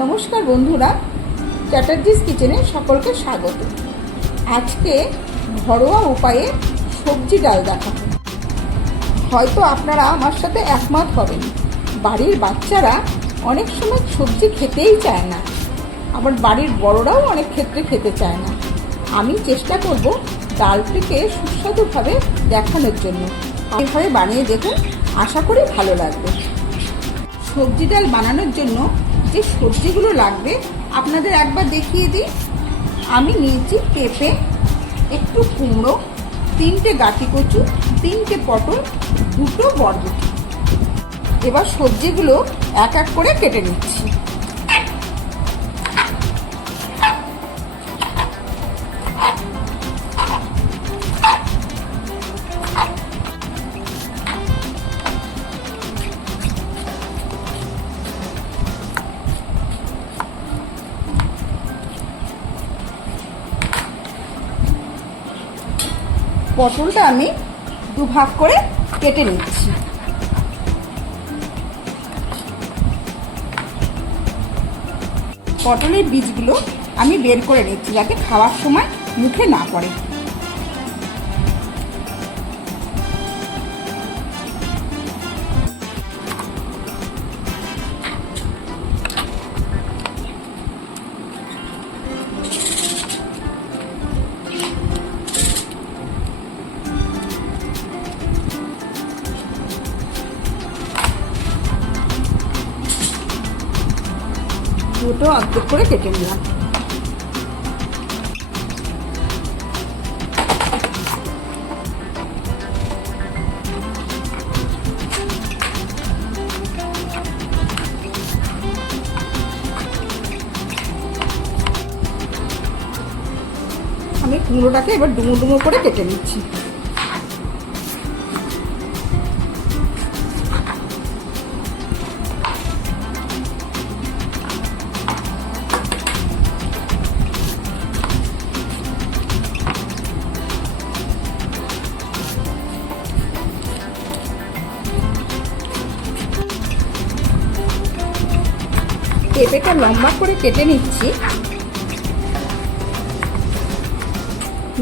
নমস্কার বন্ধুরা, চ্যাটার্জিস কিচেনে সকলকে স্বাগত। আজকে ঘরোয়া উপায়ে সবজি ডাল দেখাবো। হয়তো আপনারা আমার সাথে একমত হবেন, বাড়ির বাচ্চারা অনেক সময় সবজি খেতেই চায় না, আবার বাড়ির বড়রাও অনেক ক্ষেত্রে খেতে চায় না। আমি চেষ্টা করব ডালটিকে সুস্বাদুভাবে দেখানোর জন্য। এইভাবে বানিয়ে দেখুন, আশা করি ভালো লাগবে। সবজি ডাল বানানোর জন্য যে সবজিগুলো লাগবে আপনাদের একবার দেখিয়ে দিই। আমি নিয়েছি পেঁপে, একটু কুমড়ো, 3টে গাঁটি কচু, 3টে পটল, 2টো বরবটি। এবার সবজিগুলো এক এক করে কেটে নিচ্ছি। পটলটা আমি দুভাগ করে কেটে নিচ্ছি। পটলের বীজগুলো আমি বের করে নিচ্ছি যাতে খাওয়ার সময় মুখে না পড়ে। দুটো অর্ধেক করে কেটে নিলাম। আমি কুমড়োটাকে এবার ডুমো ডুমো করে কেটে নিচ্ছি। পেঁপেটা লম্বা করে কেটে নিচ্ছি,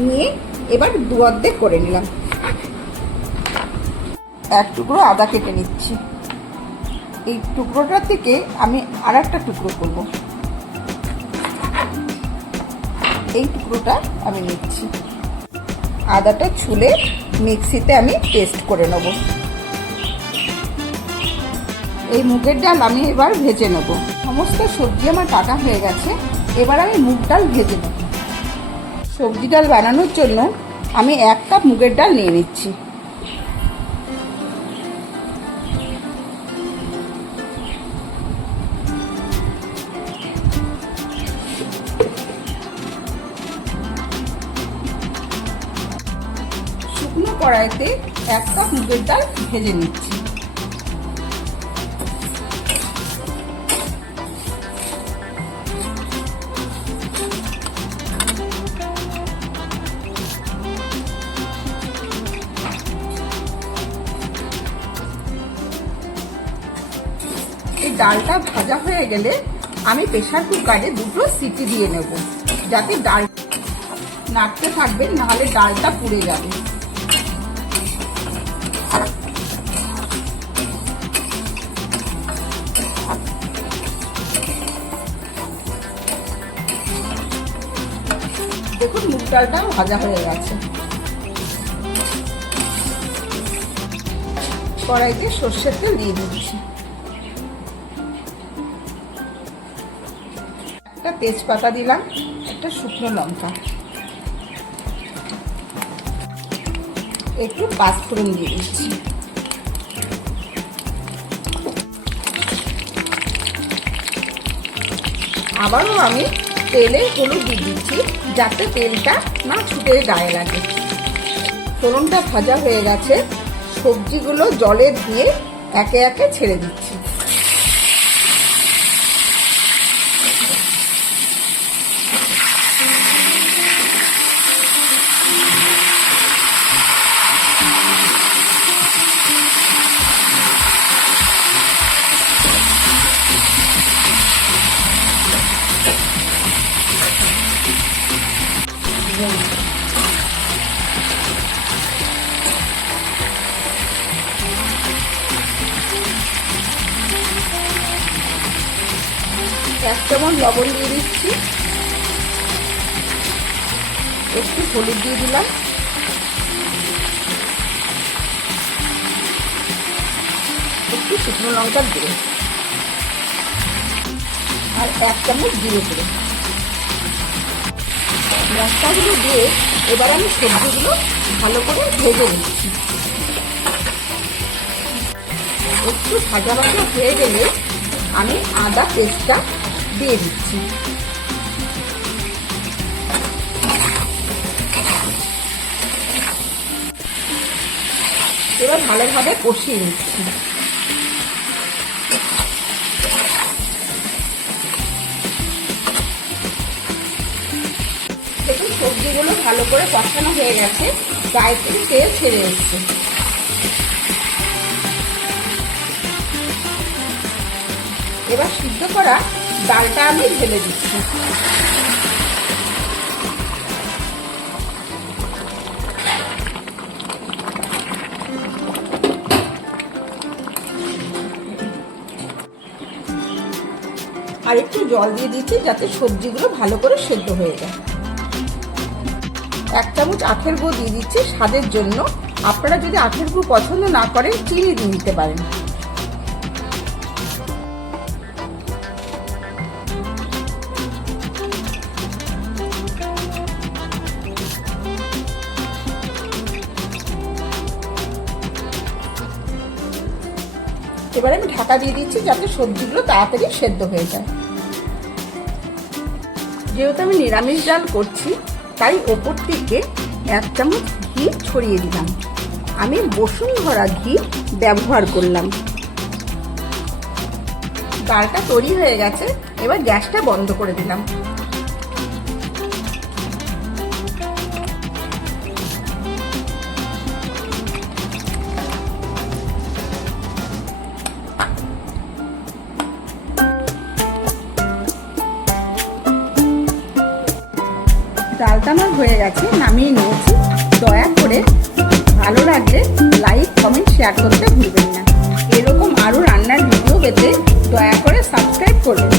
নিয়ে এবার দু অর্ধেক করে নিলাম। এক টুকরো আদা কেটে নিচ্ছি। এই টুকরোটা থেকে আমি আর একটা টুকরো করব। এই টুকরোটা আমি নিচ্ছি। আদাটা ছুলে মিক্সিতে আমি পেস্ট করে নেব। এই মুগের ডাল আমি এবার ভেজে নেব। সমস্ত সবজি আমার কাটা হয়ে গেছে, এবার আমি মুগ ডাল ভেজে নেব। সবজি ডাল বানানোর জন্য আমি 1 কাপ মুগের ডাল নিয়ে নিচ্ছি। শুকনো কড়াইতে 1 কাপ মুগের ডাল ভেজে নিচ্ছি। ডালটা ভাজা হয়ে গেলে আমি প্রেসার কুকারে 2টো সিটি দিয়ে নেব, যাতে ডাল নাড়তে থাকবে, নাহলে ডালটা পুড়ে যাবে। দেখুন মুগ ডালটা ভাজা হয়ে গেছে। কড়াইতে সর্ষের তেল দিয়ে দিচ্ছি। একটা তেজপাতা দিলাম, একটা শুকনো লঙ্কা, একটু পাঁচফোড়ন দিয়ে দিচ্ছি। আবারও আমি তেলে হলুদ দিয়ে দিচ্ছি, যাতে তেলটা না ছুটে গায়ে লাগে। ফোড়নটা ভাজা হয়ে গেছে, সবজিগুলো জলে ধুয়ে একে একে ছেড়ে দিচ্ছি। 1 চামচ লবণ দিয়ে দিচ্ছি, একটু হলুদ দিয়ে দিলাম, একটু শুকনো লঙ্কার গুঁড়ো আর 1 চামচ জিরে গুঁড়ো। মশলাগুলো দিয়ে এবার আমি সবজিগুলো ভালো করে ভেজে নিচ্ছি। একটু ভাজা ভাজা হয়ে গেলে আমি আদা পেস্টটা দিয়ে দিচ্ছি। এবার ভালোভাবে কষিয়ে নিচ্ছি। দেখুন সবজিগুলো ভালো করে কষানো হয়ে গেছে, গায়ে থেকে তেল ছেড়ে এসছে। এবার সিদ্ধ করা ডালটা আমি ঢেলে দিচ্ছি। আর একটু জল দিয়ে দিচ্ছি যাতে সবজিগুলো ভালো করে সেদ্ধ হয়ে যায়। 1 চামচ আখের গুঁড়ো দিয়ে দিচ্ছি স্বাদের জন্য। আপনারা যদি আখের গুঁড়ো পছন্দ না করেন চিনি দিয়ে দিতে পারেন। এবারে আমি ঢাকা দিয়ে দিচ্ছি যাতে সবজিগুলো তাড়াতাড়ি সেদ্ধ হয়ে যায়। যেহেতু আমি নিরামিষ ডাল করছি তাই ওপর থেকে 1 চামচ ঘি ছড়িয়ে দিলাম। আমি বসুন্ধরা ঘি ব্যবহার করলাম। ডালটা তৈরি হয়ে গেছে, এবার গ্যাসটা বন্ধ করে দিলাম। ডালটা আমার হয়ে গেছে, নামিয়ে নিয়েছি। দয়া করে ভালো লাগলে লাইক, কমেন্ট, শেয়ার করতে ভুলবেন না। এরকম আরও রান্নার ভিডিও পেতে দয়া করে সাবস্ক্রাইব করবেন।